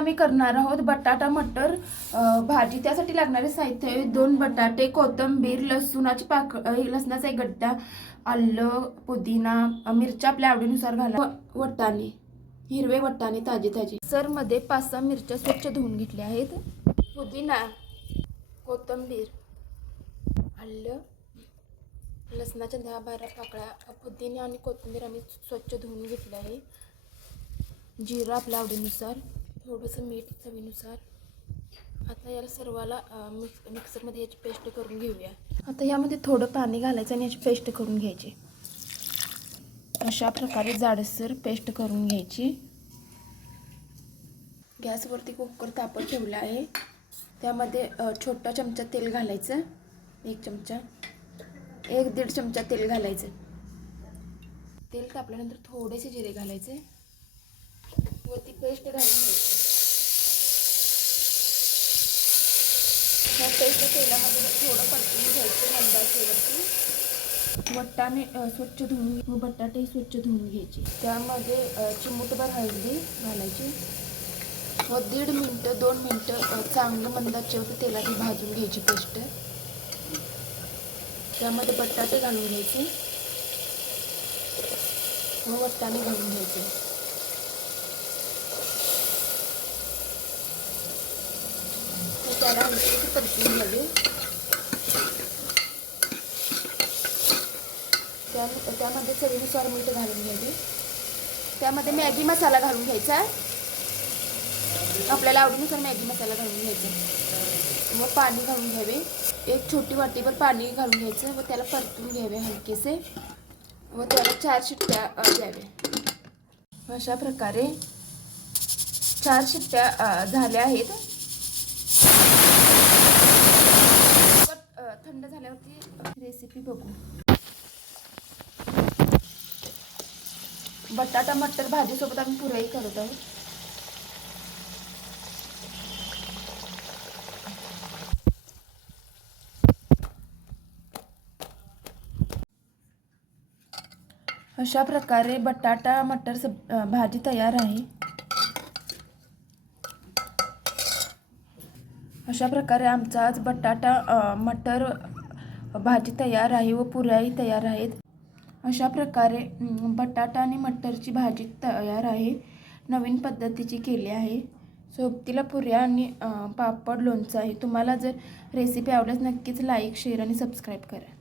आम्ही करणार आहोत बटाटा मटर भाजी। त्यासाठी लागणारे साहित्य 2 बटाटे, कोथिंबीर, लसणाचा एक गड्डा, आलं, पुदिना, मिरच्या आपल्या आवडीनुसार घाला, वटाणे, हिरवे वटाणे ताजे सर मध्ये 5-6 मिरच्या स्वच्छ धुवून घेतल्या आहेत, पुदिना, कोथिंबीर, आलं, लसणाच्या 10-12 पाकळ्या, पुदिना आणि कोथिंबीर आम्ही स्वच्छ धुवून घेतले आहे, जिरा आपल्या आवडीनुसार, थोडंसं मीठ चवीनुसार। आता याला सर्वाला मिक्सरमध्ये याची पेस्ट करून घेऊया। आता यामध्ये थोडं पाणी घालायचं आणि याची पेस्ट करून घ्यायची। अशा प्रकारे जाडसर पेस्ट करून घ्यायची। गॅसवरती कुकर तापत ठेवला आहे, त्यामध्ये छोटा चमचा तेल घालायचं, 1 चमचा, 1-1.5 चमचा तेल घालायचं। तेल तापल्यानंतर थोडेसे जिरे घालायचे व ती पेस्ट घालून घ्यायची। ह्या पेस्ट तेलामध्ये थोडं परतून घ्यायचं मंद आचेवरती। वटाणे स्वच्छ धुवून व बटाटे स्वच्छ धुवून घ्यायचे। त्यामध्ये चिमूटभर हळदी घालायची व 1.5 मिनिट 2 मिनिटं चांगलं मंद आचेवरती तेलात भाजून घ्यायची पेस्ट। त्यामध्ये बटाटे घालून घ्यायचे व वटाणे घालून घ्यायचे। त्याला हलकी परतून घ्यावे। त्यामध्ये चवीनुसार मीठ घालून घ्यावे। त्यामध्ये मॅगी मसाला घालून घ्यायचा, आपल्याला आवडीनुसार मॅगी मसाला घालून घ्यायचा व पाणी घालून घ्यावे। 1 छोटी वाटीभर पाणी घालून घ्यायचं व त्याला परतून घ्यावे हलकेसे व त्याला 4 शिट्ट्या द्यावे। अशा प्रकारे 4 शिट्ट्या झाल्या आहेत। थंड झाल्यावरती रेसिपी बघू। बटाटा मटर भाजी सोबत आम्ही पुऱ्याही करत आहोत। अशा प्रकारे बटाटा मटर भाजी तयार आहे। अशा प्रकारे आमचा आज बटाटा मटर भाजी तयार आहे व पुऱ्याही तयार आहेत। अशा प्रकारे बटाटा आणि मटरची भाजी तयार आहे, नवीन पद्धतीची केली आहे। सोबतीला पुऱ्या आणि पापड लोणचं आहे। तुम्हाला जर रेसिपी आवडल्यास नक्कीच लाईक, शेअर आणि सबस्क्राईब करा।